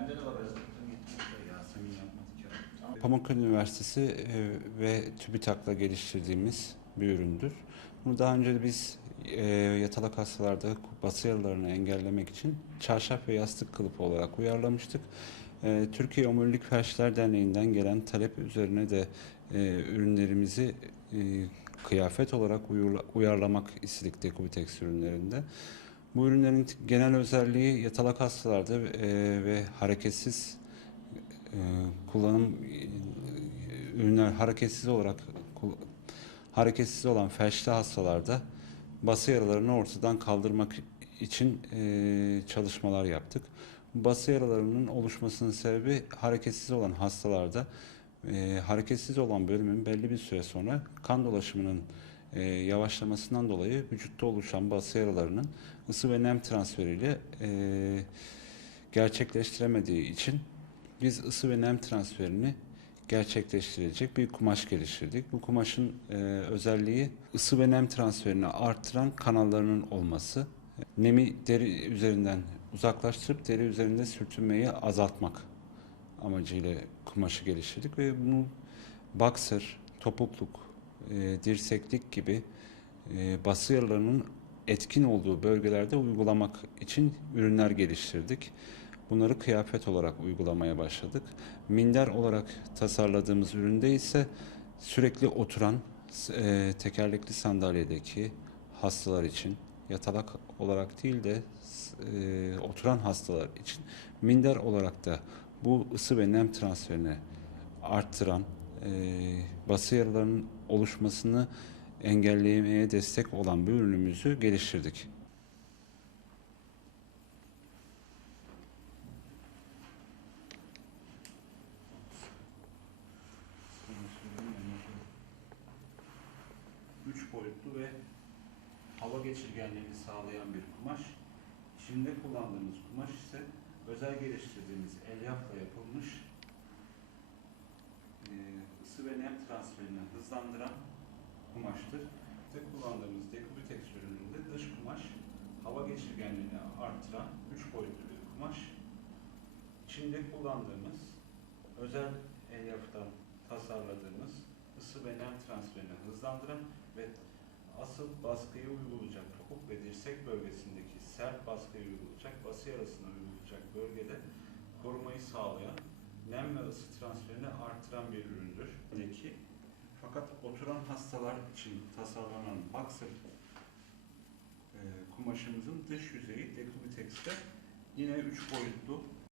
Bende de var Yasemin yapmadı ki. Pamukkale Üniversitesi e, ve TÜBİTAK'la geliştirdiğimiz bir üründür. Bunu daha önce de biz e, yatalak hastalarda batı yaralarını engellemek için çarşaf ve yastık kılıfı olarak uyarlamıştık. E, Türkiye Omurilik Felçler Derneği'nden gelen talep üzerine de e, ürünlerimizi e, kıyafet olarak uyarlamak istedik Dekubitex ürünlerinde. Bu ürünlerin genel özelliği yatalak hastalarda e, ve hareketsiz e, kullanım e, ürünler hareketsiz olarak hareketsiz olan felçli hastalarda bası yaralarını ortadan kaldırmak için e, çalışmalar yaptık. Bası yaralarının oluşmasının sebebi hareketsiz olan hastalarda e, hareketsiz olan bölümün belli bir süre sonra kan dolaşımının e, yavaşlamasından dolayı vücutta oluşan bası yaralarının ısı ve nem transferiyle e, gerçekleştiremediği için biz ısı ve nem transferini gerçekleştirecek bir kumaş geliştirdik. Bu kumaşın e, özelliği ısı ve nem transferini arttıran kanallarının olması. Nemi deri üzerinden uzaklaştırıp deri üzerinde sürtünmeyi azaltmak amacıyla kumaşı geliştirdik ve bunu boxer, topukluk, e, dirseklik gibi e, bası yaralarının etkin olduğu bölgelerde uygulamak için ürünler geliştirdik. Bunları kıyafet olarak uygulamaya başladık. Minder olarak tasarladığımız üründe ise sürekli oturan e, tekerlekli sandalyedeki hastalar için yatalak olarak değil de e, oturan hastalar için minder olarak da bu ısı ve nem transferini arttıran bası yaralarının oluşmasını engellemeye destek olan bir ürünümüzü geliştirdik. Üç boyutlu ve hava geçirgenliğini sağlayan bir kumaş. İçinde kullandığımız kumaş ise özel geliştirdiğimiz elyafla yapılmış e, ısı ve nem transferini hızlandıran kumaştır. İşte kullandığımız Decubitex ürününde dış kumaş hava geçirgenliğini artıran üç boyutlu bir kumaş. İçinde kullandığımız özel elyaftan tasarladığımız ısı ve nem transferini hızlandıran ve asıl baskıyı uygulayacak topuk ve dirsek bölgesindeki sert baskıyı uygulayacak, bası yarasına uygulayacak bölgede korumayı sağlayan, nem ve ısı transferini artıran bir üründür. Peki, fakat oturan hastalar için tasarlanan boxer e, kumaşımızın dış yüzeyi Decubitex'te yine üç boyutlu